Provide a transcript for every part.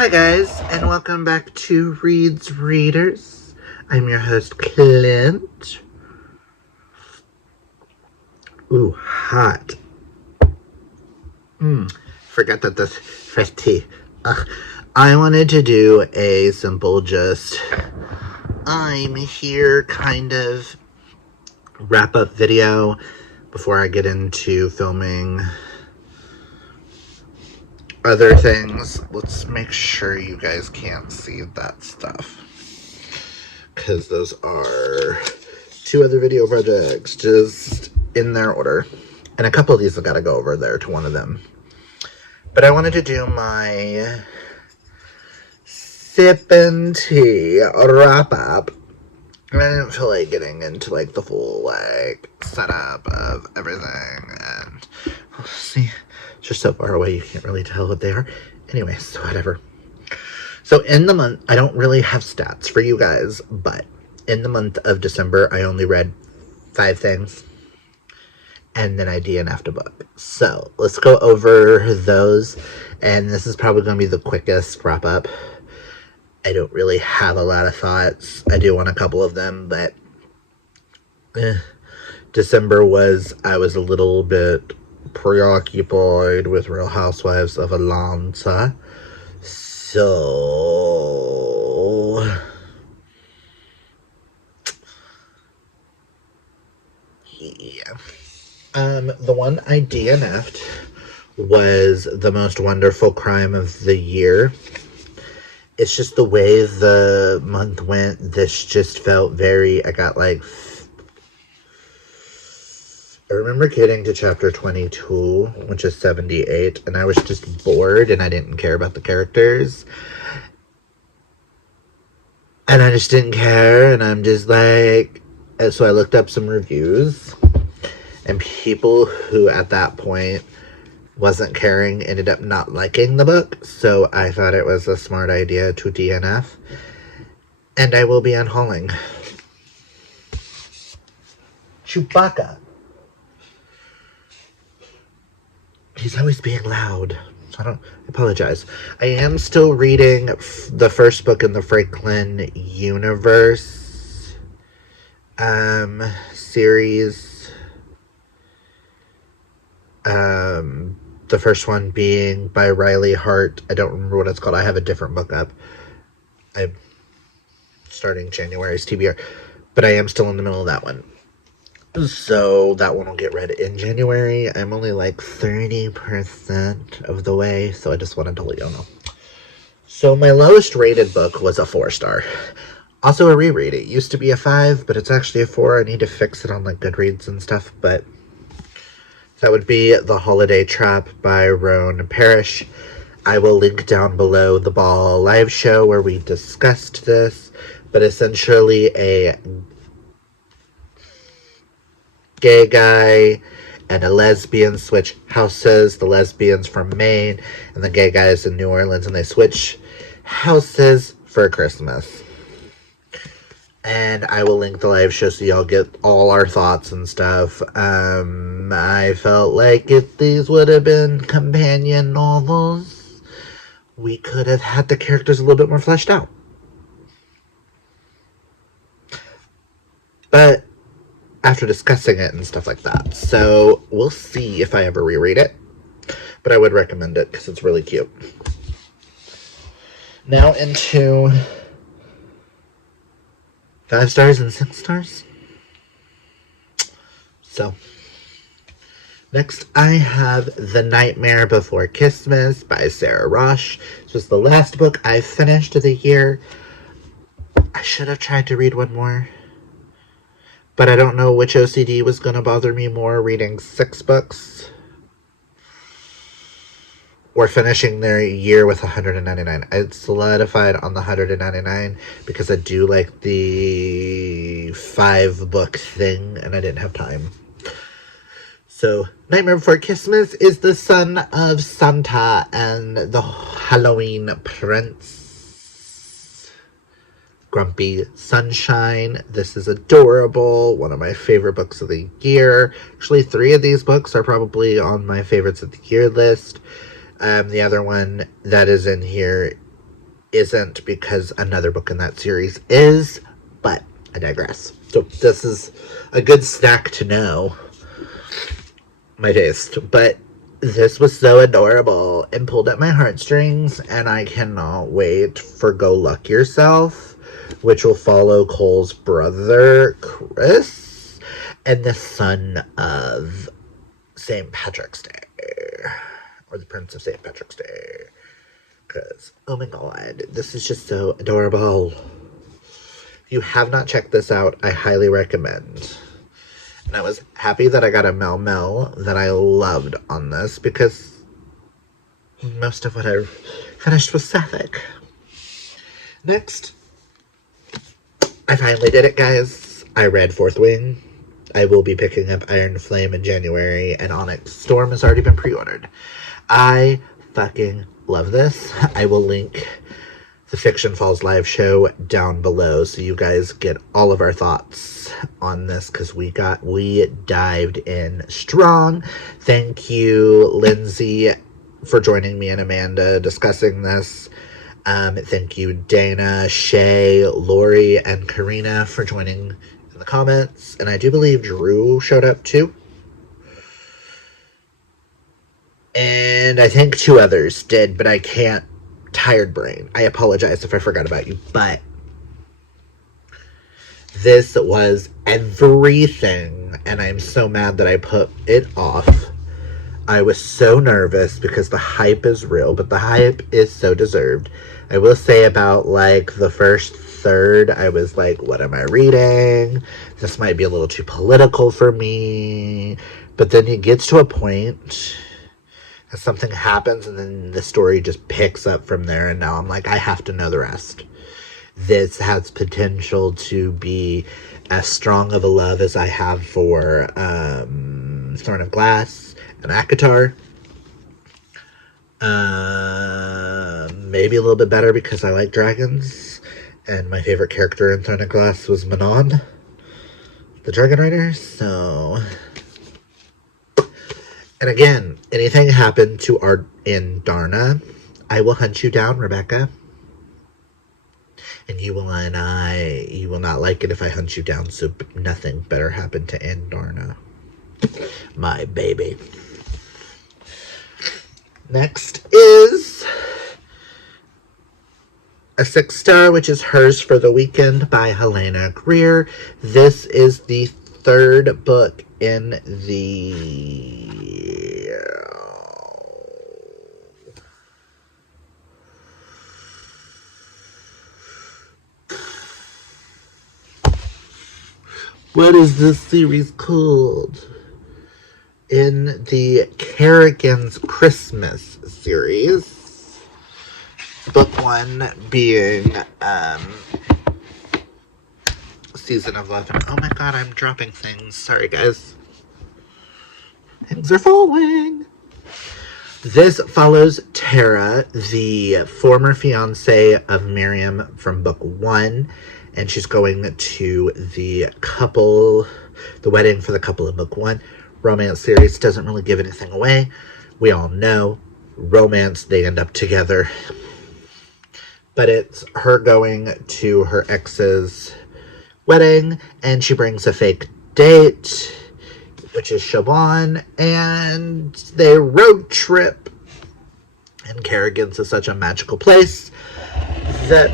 Hi guys, and welcome back to Reed's Readers. I'm your host, Clint. Ooh, hot. Forgot that this fresh tea. I wanted to do a simple I'm here kind of wrap up video before I get into filming other things. Let's make sure you guys can't see that stuff, because those are two other video projects just in their order, and a couple of these have got to go over there to one of them. But I wanted to do my sip and tea wrap up, and I didn't feel like getting into like the full like setup of everything, and see, it's just so far away you can't really tell what they are. Anyway, so whatever. So in the month, I don't really have stats for you guys, but in the month of December, I only read 5 things, and then I DNF'd a book. So let's go over those, and this is probably going to be the quickest wrap up. I don't really have a lot of thoughts. I do want a couple of them, but December I was a little bit preoccupied with Real Housewives of Atlanta. So yeah. The one I DNF'd was The Most Wonderful Crime of the Year. It's just the way the month went. This just felt very, I remember getting to chapter 22, which is 78, and I was just bored and I didn't care about the characters. And I just didn't care, and I'm just like, so I looked up some reviews, and people who at that point wasn't caring ended up not liking the book, so I thought it was a smart idea to DNF, and I will be unhauling. Chewbacca. He's always being loud. I apologize. I am still reading the first book in the Franklin Universe series. The first one being by Riley Hart. I don't remember what it's called. I have a different book up. I'm starting January's TBR, but I am still in the middle of that one. So that one will get read in January. I'm only like 30% of the way, so I just wanted to let you know. So my lowest rated book was a 4-star. Also a reread. It used to be a 5, but it's actually a 4. I need to fix it on like Goodreads and stuff, but that would be The Holiday Trap by Roan Parrish. I will link down below the Ball live show where we discussed this, but essentially a gay guy and a lesbian switch houses. The lesbian's from Maine and the gay guy is in New Orleans, and they switch houses for Christmas. And I will link the live show so y'all get all our thoughts and stuff. I felt like if these would have been companion novels, we could have had the characters a little bit more fleshed out. But after discussing it and stuff like that. So we'll see if I ever reread it. But I would recommend it because it's really cute. Now into 5 stars and 6 stars. So next I have The Nightmare Before Christmas by Sarah Rosh. This was the last book I finished of the year. I should have tried to read one more, but I don't know which OCD was going to bother me more, reading 6 books or finishing their year with 199. I solidified on the 199 because I do like the 5-book thing, and I didn't have time. So, Nightmare Before Christmas is the son of Santa and the Halloween Prince. Grumpy Sunshine. This is adorable. One of my favorite books of the year. Actually, 3 of these books are probably on my favorites of the year list. The other one that is in here isn't, because another book in that series is, but I digress. So this is a good snack to know my taste. But this was so adorable and pulled at my heartstrings, and I cannot wait for Go Luck Yourself, which will follow Cole's brother, Chris, and the son of St. Patrick's Day, or the Prince of St. Patrick's Day. Because, oh my god, this is just so adorable. If you have not checked this out, I highly recommend. And I was happy that I got a Mel that I loved on this, because most of what I finished was Sapphic. Next, I finally did it, guys. I read Fourth Wing. I will be picking up Iron Flame in January, and Onyx Storm has already been pre-ordered. I fucking love this. I will link the Fiction Falls live show down below so you guys get all of our thoughts on this, because we dived in strong. Thank you, Lindsay, for joining me and Amanda discussing this. Thank you, Dana, Shay, Lori, and Karina for joining in the comments. And I do believe Drew showed up too. And I think 2 others did, but I can't. Tired brain. I apologize if I forgot about you, but this was everything, and I'm so mad that I put it off. I was so nervous because the hype is real, but the hype is so deserved. I will say about like the first third, I was like, what am I reading? This might be a little too political for me. But then it gets to a point, something happens, and then the story just picks up from there, and now I'm like, I have to know the rest. This has potential to be as strong of a love as I have for Throne of Glass and ACOTAR. Maybe a little bit better because I like dragons, and my favorite character in Throne of Glass was Manon, the dragon rider, so... And again, anything happened to our in Darna, I will hunt you down, Rebecca. And you will not like it if I hunt you down, so nothing better happened to Ann Darna. My baby. Next is a 6-star, which is Hers for the Weekend by Helena Greer. This is the 3rd book in the... What is this series called? In the Kerrigan's Christmas series. Book 1 being Season of Love. And oh my god, I'm dropping things. Sorry, guys. Things are falling. This follows Tara, the former fiance of Miriam from book 1. And she's going to the wedding for the couple in book 1. Romance series doesn't really give anything away. We all know romance, they end up together. But it's her going to her ex's wedding, and she brings a fake date, which is Siobhan, and they road trip. And Kerrigan's is such a magical place that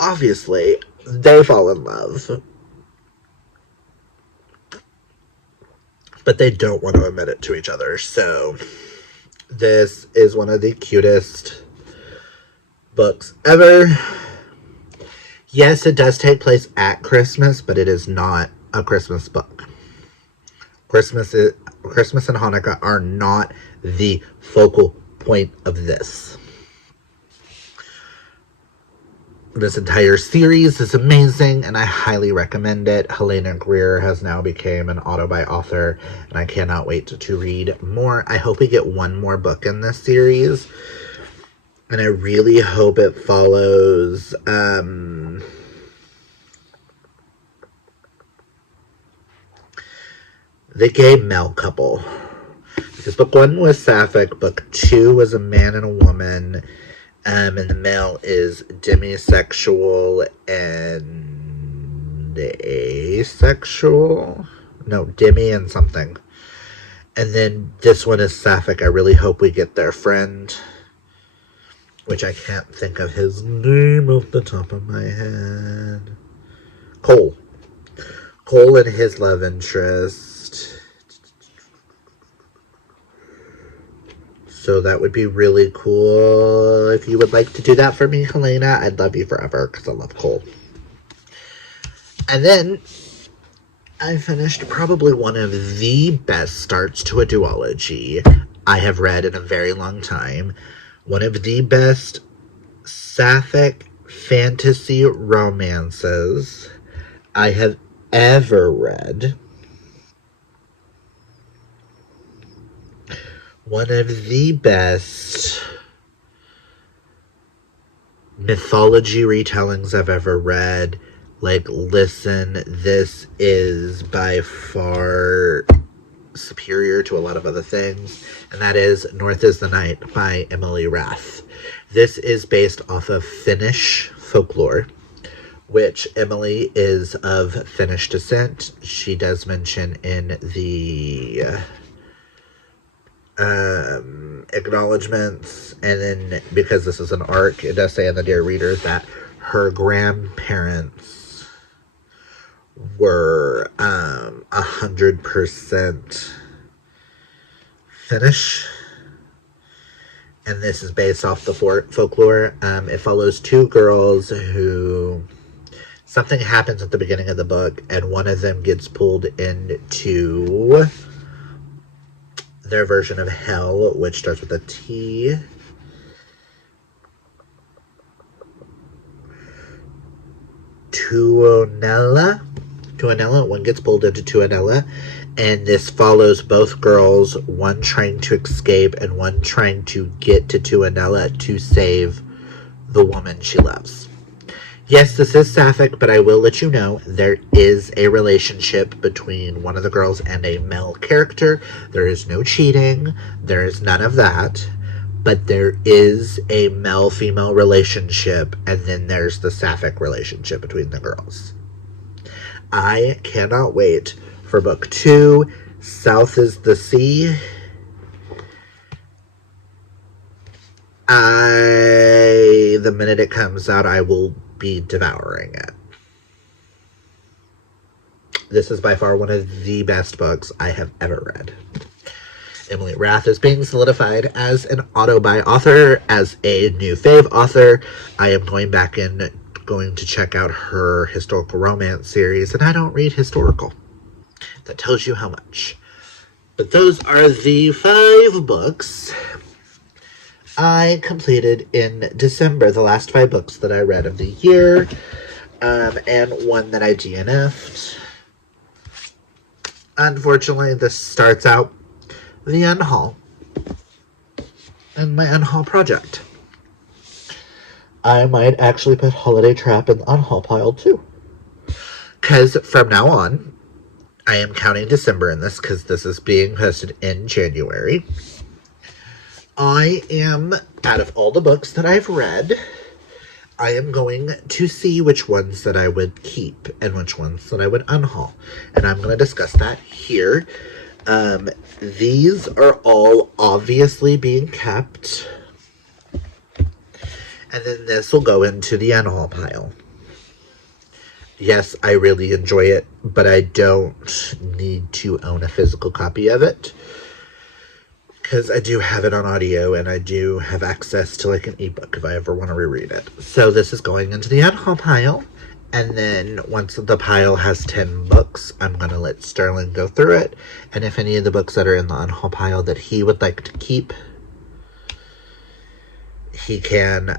obviously they fall in love. But they don't want to admit it to each other. So this is one of the cutest books ever. Yes, it does take place at Christmas, but it is not a Christmas book. Christmas and Hanukkah are not the focal point of this. This entire series is amazing, and I highly recommend it. Helena Greer has now become an auto-buy author, and I cannot wait to read more. I hope we get one more book in this series, and I really hope it follows the gay male couple. Because book 1 was Sapphic, book 2 was a man and a woman. And the male is demisexual and asexual. No, demi and something. And then this one is sapphic. I really hope we get their friend, which I can't think of his name off the top of my head. Cole. Cole and his love interest. So that would be really cool. If you would like to do that for me, Helena, I'd love you forever because I love Cole. And then I finished probably one of the best starts to a duology I have read in a very long time. One of the best sapphic fantasy romances I have ever read. One of the best mythology retellings I've ever read. Like, listen, this is by far superior to a lot of other things, and that is North is the Night by Emily Rath. This is based off of Finnish folklore, which Emily is of Finnish descent. She does mention in the acknowledgments, and then because this is an arc, it does say in the Dear Reader that her grandparents were 100% Finnish, and this is based off the folklore. It follows two girls who something happens at the beginning of the book, and one of them gets pulled into their version of hell, which starts with a T. Tuonela. One gets pulled into Tuonela, and this follows both girls, one trying to escape and one trying to get to Tuonela to save the woman she loves. Yes, this is sapphic, but I will let you know there is a relationship between one of the girls and a male character. There is no cheating. There is none of that. But there is a male-female relationship, and then there's the sapphic relationship between the girls. I cannot wait for book 2, South is the Sea. The minute it comes out, I will be devouring it. This is by far one of the best books I have ever read. Emily Rath is being solidified as an auto-buy author, as a new fave author. I am going back and going to check out her historical romance series, and I don't read historical. That tells you how much. But those are the 5 books I completed in December, the last 5 books that I read of the year, and one that I DNF'd. Unfortunately, this starts out the unhaul and my unhaul project. I might actually put Holiday Trap in the unhaul pile too, because from now on I am counting December in this, because this is being posted in January. I am, out of all the books that I've read, I am going to see which ones that I would keep and which ones that I would unhaul, and I'm going to discuss that here. These are all obviously being kept, and then this will go into the unhaul pile. Yes, I really enjoy it, but I don't need to own a physical copy of it, because I do have it on audio, and I do have access to like an ebook if I ever want to reread it. So this is going into the unhaul pile, and then once the pile has 10 books, I'm going to let Sterling go through it, and if any of the books that are in the unhaul pile that he would like to keep, he can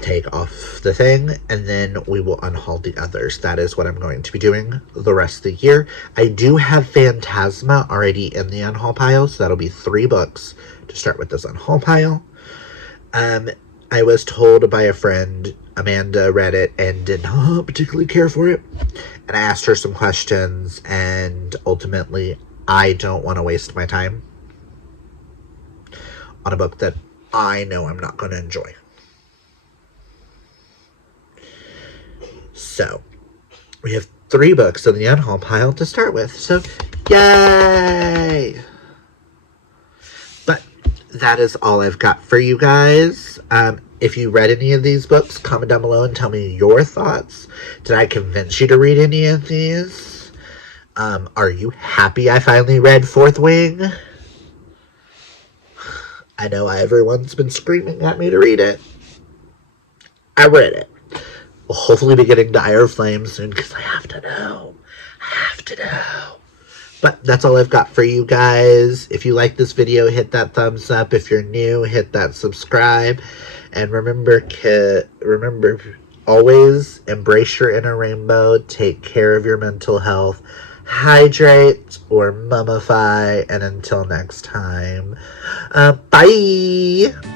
take off the thing, and then we will unhaul the others. That is what I'm going to be doing the rest of the year. I do have Phantasma already in the unhaul pile, so that'll be 3 books to start with this unhaul pile. I was told by a friend, Amanda read it and did not particularly care for it, and I asked her some questions, and ultimately I don't want to waste my time on a book that I know I'm not going to enjoy. So, we have 3 books in the unhaul pile to start with. So, yay! But that is all I've got for you guys. If you read any of these books, comment down below and tell me your thoughts. Did I convince you to read any of these? Are you happy I finally read Fourth Wing? I know everyone's been screaming at me to read it. I read it. We'll hopefully be getting Dire Flame soon because I have to know. But that's all I've got for you guys. If you like this video, hit that thumbs up. If you're new, hit that subscribe. And remember, always embrace your inner rainbow. Take care of your mental health. Hydrate or mummify. And until next time, bye!